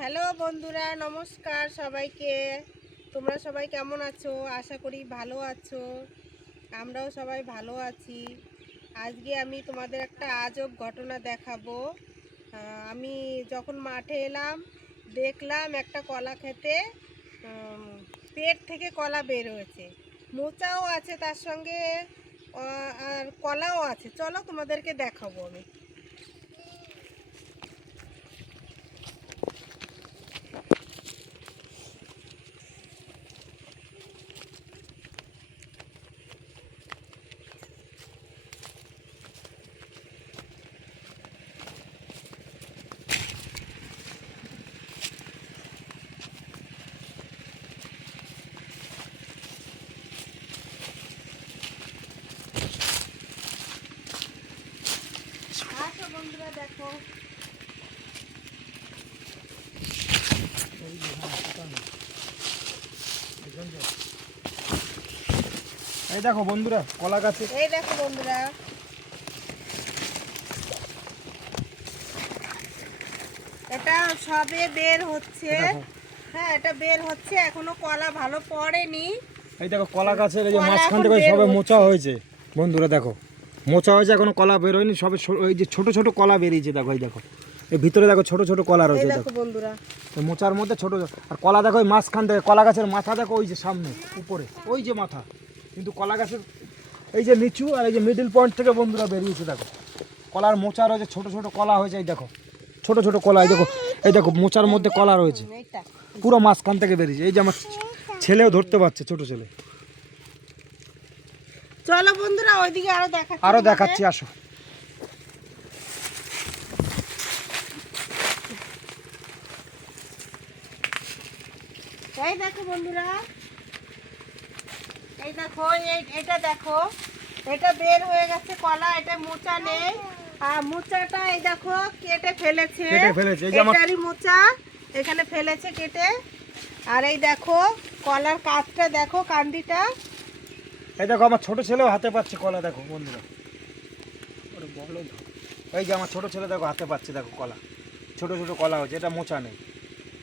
Hello বন্ধুরা, নমস্কার সবাইকে। তোমরা সবাই কেমন আছো? আশা করি ভালো আছো। আমরাও সবাই ভালো আছি। আজকে আমি তোমাদের একটা আজব ঘটনা দেখাবো। আমি যখন মাঠে এলাম দেখলাম একটা কলা খেতে পেট থেকে কলা বের হয়েছে, মোচাও আছে তার সঙ্গে, আর কলাও আছে। চলো তোমাদেরকে দেখাবো আমি। বন্ধুরা দেখো, এই দেখো বন্ধুরা কলা গাছে, এই দেখো বন্ধুরা, এটা সবে বের হচ্ছে। হ্যাঁ, এটা বের হচ্ছে, এখনো কলা ভালো পড়েনি। এই দেখো কলা গাছের এই যে কলা মাঝখান এখন থেকে বের সবে হচ্ছে। মোচা হয়েছে বন্ধুরা। দেখো মোচা হয়েছে, এখনো কলা বের হয়নি, সবে ওই যে ছোট ছোট কলা বেরিয়েছে। দেখো এই দেখো এই ভিতরে দেখো ছোট ছোট কলা এই রয়েছে। দেখো দেখো বন্ধুরা, এই মোচার মধ্যে ছোট আর কলা দেখো ওই মাঝখান থেকে। কলা গাছের মাথা দেখো ওই যে সামনে উপরে ওই যে মাথা, কিন্তু কলা গাছের এই যে নিচু আর এই যে মিডিল পয়েন্ট থেকে বন্ধুরা বেরিয়েছে। দেখো কলার মোচা রয়েছে, ছোট ছোট কলা হয়েছে। এই দেখো ছোট ছোট কলা, এই দেখো এই দেখো মোচার মধ্যে কলা রয়েছে, এইটা পুরো মাঝখান থেকে বেরিয়েছে। এই যে আমার ছেলেও ধরতে পারছে, ছোট ছেলে। চলো বন্ধুরা, ওইদিকে আরো দেখাচ্ছি, আসো। এই দেখো বন্ধুরা, এই দেখো, এটা দেখো, এটা বের হয়ে গেছে কলা। এটা মোচা নেই, আর মোচাটা এই দেখো কেটে ফেলেছে। এই যে আমার এটারই মোচা এখানে ফেলেছে কেটে। আর এই দেখো কলার কাঠটা দেখো, কান্ডিটা। এই দেখো আমার ছোট ছেলেও হাতে পাচ্ছে কলা। দেখো বন্ধুরা, এই যে আমার ছোট ছেলে দেখো হাতে পাচ্ছে। দেখো কলা, ছোট ছোট কলা হচ্ছে, এটা মোচা নেই।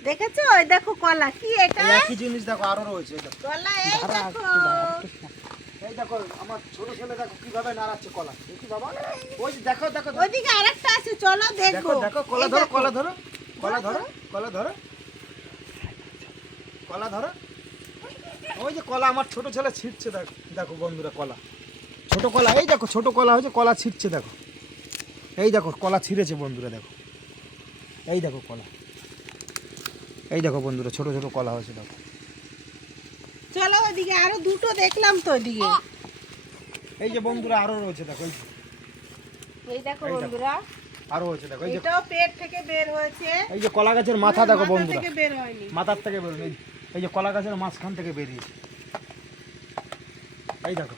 দেখেছো? এই দেখো কলা, কি এটা? এই একই জিনিস দেখো আরো রয়েছে। এই দেখো কলা, এই দেখো। এই দেখো আমার ছোট ছেলে দেখো কিভাবে নাড়াচ্ছে কলা। দেখি বাবা, ওই যে দেখো দেখো ওইদিকে আরেকটা আছে, চলো দেখবো। দেখো দেখো কলা এই ধরো, দেখো। কলা ধরো, কলা ধরো, কলা ধরো, কলা ধরো। ওই যে কলা আমার ছোট ছেলে ছিটছে। দেখো দেখো বন্ধুরা কলা, ছোট কলা। এই দেখো ছোট কলা হয়েছে, কলা ছিটছে। দেখো এই দেখো কলা ছিঁড়েছে বন্ধুরা। দেখো এই দেখো কলা, এই দেখো বন্ধুরা ছোট ছোট কলা হয়েছে। দেখো চলো ওইদিকে, আরো দুটো দেখলাম তো ওইদিকে। এই যে বন্ধুরা আরো রয়েছে। দেখো এই এই দেখো এই দেখো। বন্ধুরা, আরো হয়েছে। দেখো এই যে এটাও পেট থেকে বের হয়েছে। এই যে কলা গাছের মাথা দেখো মাথা বন্ধুরা, থেকে বের হয়নি। মাথার থেকে বেরোয়। এই যে কলা গাছের মাঝখান থেকে বেরিয়েছে। এই দেখো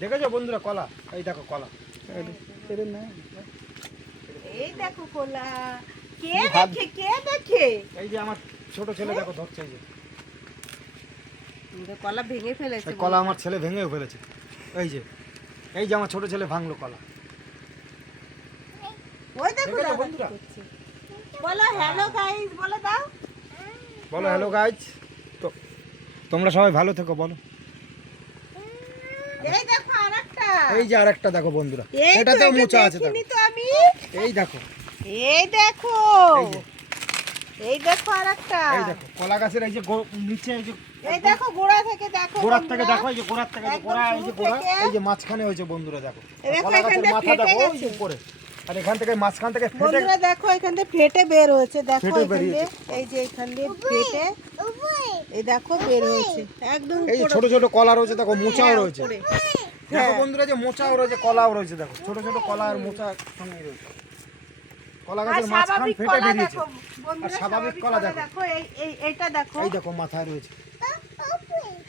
দেখেছো বন্ধুরা কলা, এই দেখো কলা। এই দেখো কলা, কে দেখে, কে দেখে? এই যে আমার ছোট ছেলে দেখো ধরছে। এই যে কলা ভেঙে ফেলেছে। এই কলা আমার ছেলে ভেঙেও ফেলেছে। এই যে আমার ছোট ছেলে ভাঙলো কলা। ওই দেখো দেখেছো দাদা কি বন্ধুরা? করছে। বলো হ্যালো গাইস, বলে দাও। বলো হ্যালো গাইজ। তো তোমরা সবাই ভালো থেকো, বলো। এই দেখো আরেকটা। এই যে আরেকটা দেখো বন্ধুরা, এই তো, এটাতেও এটা মোচা আছে। দেখিনি দেখো তো আমি। এই দেখো, এই দেখো, এই যে এই দেখো আরেকটা। এই দেখো কলা গাছের এই যে নিচে এই যে এই দেখো গোড়া থেকে দেখো গোড়ার থেকে বন্ধুরা। দেখো, এই যে গোড়ার থেকে, এই যে গোড়া, এই যে একদম গোড়া, শুরু থেকে। এই যে মাঝখানে হয়েছে বন্ধুরা। দেখো এই দেখো, কলা এখান গাছের দিয়ে মাথা ফেটে দেখো ওই গেছে। যে উপরে, আর এখান থেকে মাঝখান থেকে ফেটে বন্ধুরা দেখো, এখান দিয়ে ফেটে বের হয়েছে। দেখো ফেটে এখান দিয়ে, বেরিয়েছে। এই যে এখান দিয়ে ফেটে, এই দেখো বের হয়েছে একদম এই যে উপরে। ছোট ছোট কলা রয়েছে। দেখো মোচাও হ্যাঁ, রয়েছে। উপরে। দেখো হ্যাঁ। বন্ধুরা যে মোচাও রয়েছে, কলাও রয়েছে। দেখো ছোট ছোট কলা আর মোচা সঙ্গে রয়েছে। কলা আর গাছের মাঝখান স্বাভাবিক ফেটে কলা বেরিয়েছে। দেখো বন্ধুরা, আর স্বাভাবিক কলা দেখো। এইটা দেখো। এই দেখো মাথায় রয়েছে,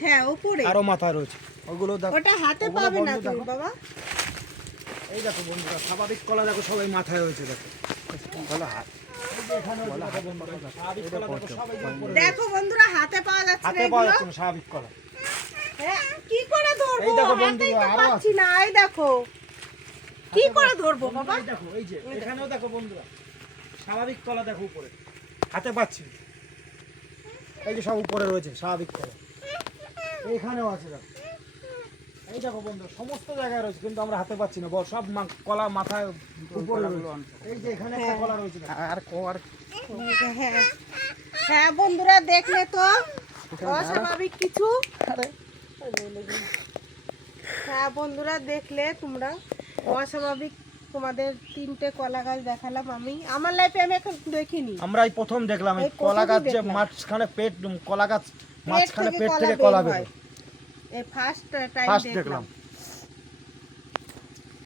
হ্যাঁ উপরে। আরো মাথায় রয়েছে। ওগুলো দেখো, ওটা হাতে ওগুলো পাবে না বন্ধু তুমি দেখো। বাবা। এই দেখো বন্ধুরা স্বাভাবিক কলা দেখো সবাই মাথায় রয়েছে। দেখো কলা হাত, এই যে এখানে রয়েছে দেখো বন্ধুরা, স্বাভাবিক কলা দেখো সবাই উপরে রয়েছে। দেখো বন্ধুরা, হাতে পাওয়া যাচ্ছে না হাতে পাওয়া এগুলো। যাচ্ছে না স্বাভাবিক কলা। হ্যাঁ, কি করে ধরবো? এই দেখো হাতেই বন্ধুরা, তো আরো পাচ্ছি না। এই দেখো কি করে ধরবো বাবা? এই দেখো এই যে এখানেও দেখো বন্ধুরা স্বাভাবিক কলা দেখো উপরে, হাতে পাচ্ছি, এই যে সব উপরে রয়েছে স্বাভাবিক কলা, এইখানেও আছে দেখো, এই দেখো বন্ধু সমস্ত জায়গায় রয়েছে, কিন্তু আমরা হাতে পাচ্ছি না, সব কলা মাথায় উপরে রয়েছে। এই যে এখানে একটা কলা রয়েছে দেখো। হ্যাঁ হ্যাঁ বন্ধুরা, দেখলে তো অস্বাভাবিক কিছু। হ্যাঁ বন্ধুরা, দেখলে তোমরা অস্বাভাবিক, তোমাদের 3টে কলা গাছ দেখালাম আমি, আমার লাইফে আমি এখন দেখিনি। আমরা এই প্রথম দেখলাম এই এই কলা গাছ প্রথমই যে দেখলাম। মাঝখানে পেট, কলা গাছ পেট মাঝখানে থেকে পেট কলা থেকে বের কলা হয়। বেরোয়, এই ফার্স্ট টাইম ফার্স্ট দেখলাম। দেখলাম।